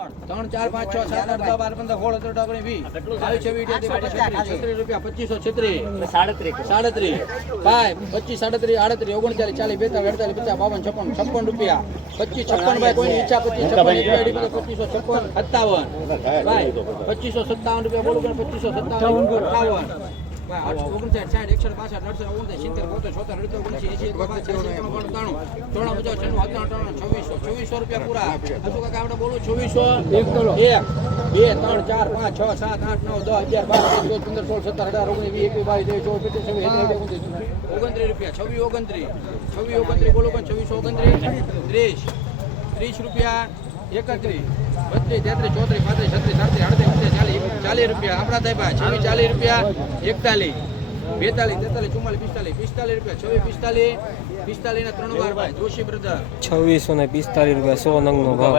3 4 5 6 7 8 10 12 15 16 17 18 20 22 રૂપિયા 2536 37 5 25 37 38 39 40 42 50 52 56 રૂપિયા 25 56 ભાઈ કોઈની ઈચ્છા 25 56 57 ભાઈ 2557 રૂપિયા બોલું કે 2557 ₹2400 રૂપિયા પૂરા. હજુ કાકા આપણે બોલું 2400 1 2 3 4 5 6 7 8 9 10 11 12 13 14 15 16 17 18 19 20 21 22 23 24 29 29 બોલો કે 2429 30 30 રૂપિયા 31 32 33 34 35 36 37 38 40 રૂપિયા આપણા થાય ભાઈ 40 રૂપિયા 41 42 43 44 45 રૂપિયા 26 45 ના 3 વાર ભાઈ જોશી બ્રધર 2645 રૂપિયા 100 નંગનો ભાવ.